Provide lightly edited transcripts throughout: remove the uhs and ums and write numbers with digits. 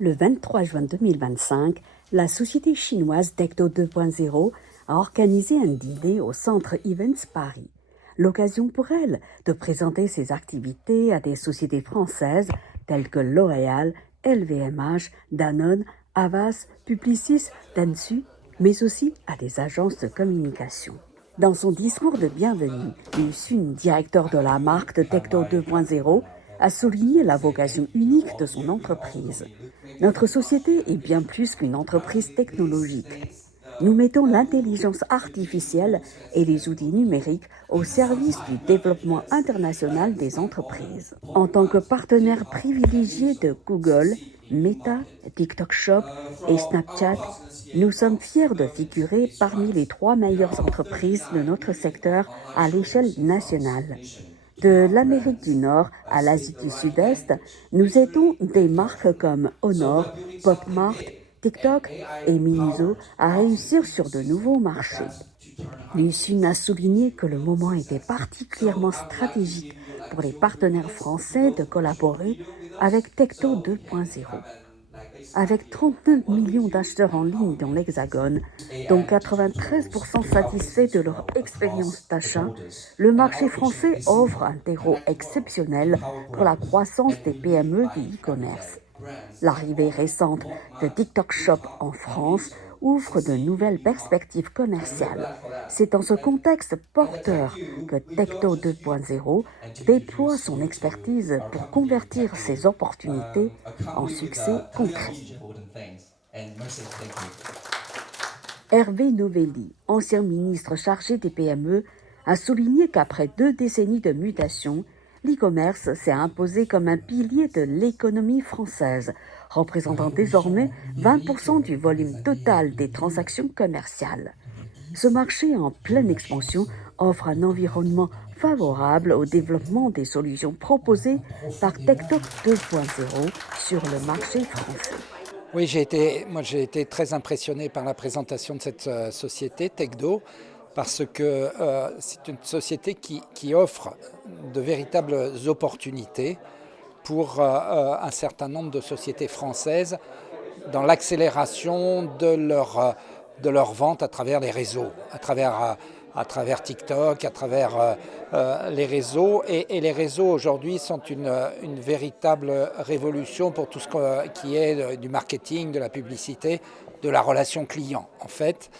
Le 23 juin 2025, la société chinoise Tecto 2.0 a organisé un dîner au Centre Events Paris. L'occasion pour elle de présenter ses activités à des sociétés françaises telles que L'Oréal, LVMH, Danone, Havas, Publicis, Dentsu, mais aussi à des agences de communication. Dans son discours de bienvenue, Liu Xun, directeur de la marque de Tecto 2.0, a souligné la vocation unique de son entreprise. Notre société est bien plus qu'une entreprise technologique. Nous mettons l'intelligence artificielle et les outils numériques au service du développement international des entreprises. En tant que partenaire privilégié de Google, Meta, TikTok Shop et Snapchat, nous sommes fiers de figurer parmi les 3 meilleures entreprises de notre secteur à l'échelle nationale. De l'Amérique du Nord à l'Asie du Sud-Est, nous aidons des marques comme Honor, PopMart, TikTok et Miniso à réussir sur de nouveaux marchés. Liu Xun a souligné que le moment était particulièrement stratégique pour les partenaires français de collaborer avec Tecto 2.0. Avec 39 millions d'acheteurs en ligne dans l'Hexagone, dont 93% satisfaits de leur expérience d'achat, le marché français offre un terreau exceptionnel pour la croissance des PME du e-commerce. L'arrivée récente de TikTok Shop en France ouvre de nouvelles perspectives commerciales. C'est dans ce contexte porteur que Tecto 2.0 déploie son expertise pour convertir ces opportunités en succès concret. Hervé Novelli, ancien ministre chargé des PME, a souligné qu'après 2 décennies de mutation, l'e-commerce s'est imposé comme un pilier de l'économie française, représentant désormais 20% du volume total des transactions commerciales. Ce marché en pleine expansion offre un environnement favorable au développement des solutions proposées par Tecto 2.0 sur le marché français. Oui, j'ai été très impressionné par la présentation de cette société, Tecdo, parce que c'est une société qui offre de véritables opportunités pour un certain nombre de sociétés françaises dans l'accélération de leur vente à travers les réseaux, à travers TikTok, à travers les réseaux. Et les réseaux aujourd'hui sont une véritable révolution pour tout ce qui est du marketing, de la publicité, de la relation client en fait.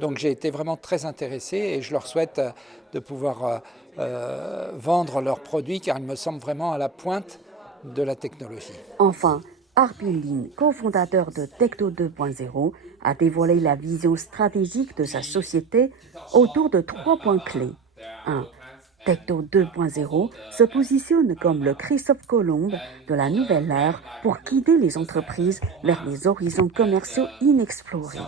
Donc j'ai été vraiment très intéressé et je leur souhaite de pouvoir vendre leurs produits car ils me semblent vraiment à la pointe de la technologie. Enfin, Harbin Lin, cofondateur de Tecto 2.0, a dévoilé la vision stratégique de sa société autour de 3 points clés. 1. Tecto 2.0 se positionne comme le Christophe Colomb de la nouvelle ère pour guider les entreprises vers des horizons commerciaux inexplorés.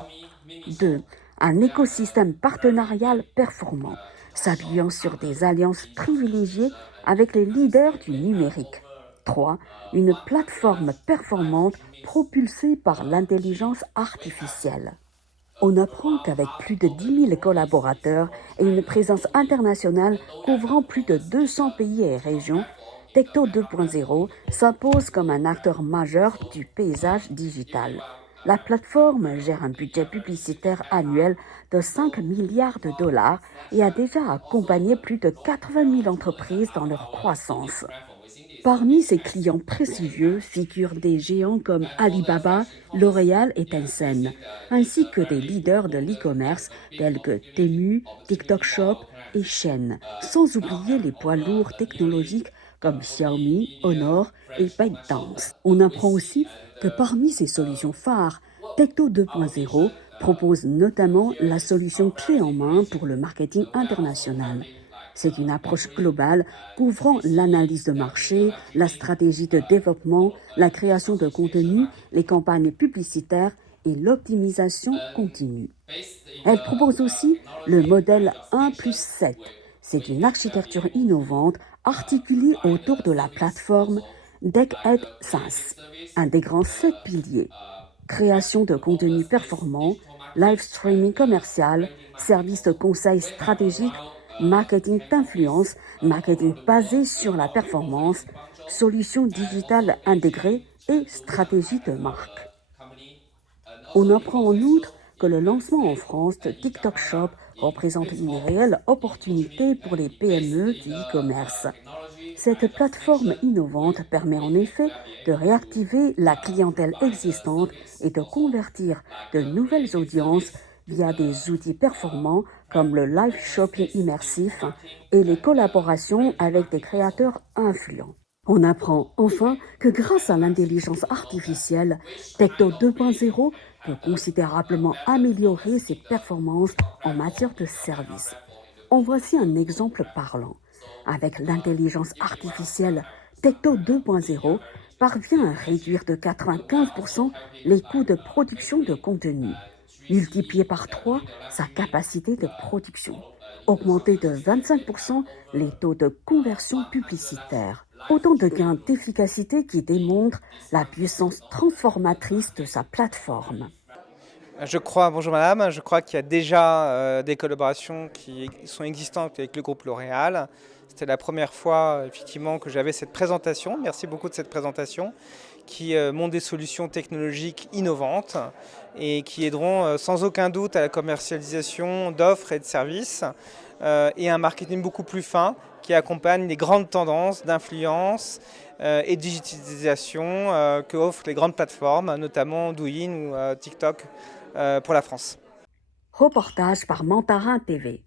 2. Un écosystème partenarial performant, s'appuyant sur des alliances privilégiées avec les leaders du numérique. 3. Une plateforme performante propulsée par l'intelligence artificielle. On apprend qu'avec plus de 10 000 collaborateurs et une présence internationale couvrant plus de 200 pays et régions, Tecto 2.0 s'impose comme un acteur majeur du paysage digital. La plateforme gère un budget publicitaire annuel de 5 milliards de dollars et a déjà accompagné plus de 80 000 entreprises dans leur croissance. Parmi ses clients prestigieux figurent des géants comme Alibaba, L'Oréal et Tencent, ainsi que des leaders de l'e-commerce tels que Temu, TikTok Shop et Shein, sans oublier les poids lourds technologiques comme Xiaomi, Honor et ByteDance. On apprend aussi que parmi ces solutions phares, Tecto 2.0 propose notamment la solution clé en main pour le marketing international. C'est une approche globale couvrant l'analyse de marché, la stratégie de développement, la création de contenu, les campagnes publicitaires et l'optimisation continue. Elle propose aussi le modèle 1+7. C'est une architecture innovante articulée autour de la plateforme DeckEd SaaS, un des grands 7 piliers. Création de contenu performant, live streaming commercial, services de conseil stratégique, marketing d'influence, marketing basé sur la performance, solutions digitales intégrées et stratégie de marque. On apprend en outre que le lancement en France de TikTok Shop représente une réelle opportunité pour les PME du e-commerce. Cette plateforme innovante permet en effet de réactiver la clientèle existante et de convertir de nouvelles audiences via des outils performants comme le live shopping immersif et les collaborations avec des créateurs influents. On apprend enfin que grâce à l'intelligence artificielle, Tecto 2.0 peut considérablement améliorer ses performances en matière de service. En voici un exemple parlant. Avec l'intelligence artificielle, Tecto 2.0 parvient à réduire de 95% les coûts de production de contenu, multiplier par 3 sa capacité de production, augmenter de 25% les taux de conversion publicitaire. Autant de gains d'efficacité qui démontrent la puissance transformatrice de sa plateforme. Bonjour madame, je crois qu'il y a déjà des collaborations qui sont existantes avec le groupe L'Oréal. C'était la première fois effectivement que j'avais cette présentation. Merci beaucoup de cette présentation qui montre des solutions technologiques innovantes et qui aideront sans aucun doute à la commercialisation d'offres et de services et un marketing beaucoup plus fin qui accompagne les grandes tendances d'influence et de digitalisation que offrent les grandes plateformes, notamment Douyin ou TikTok pour la France. Reportage par Mantarin TV.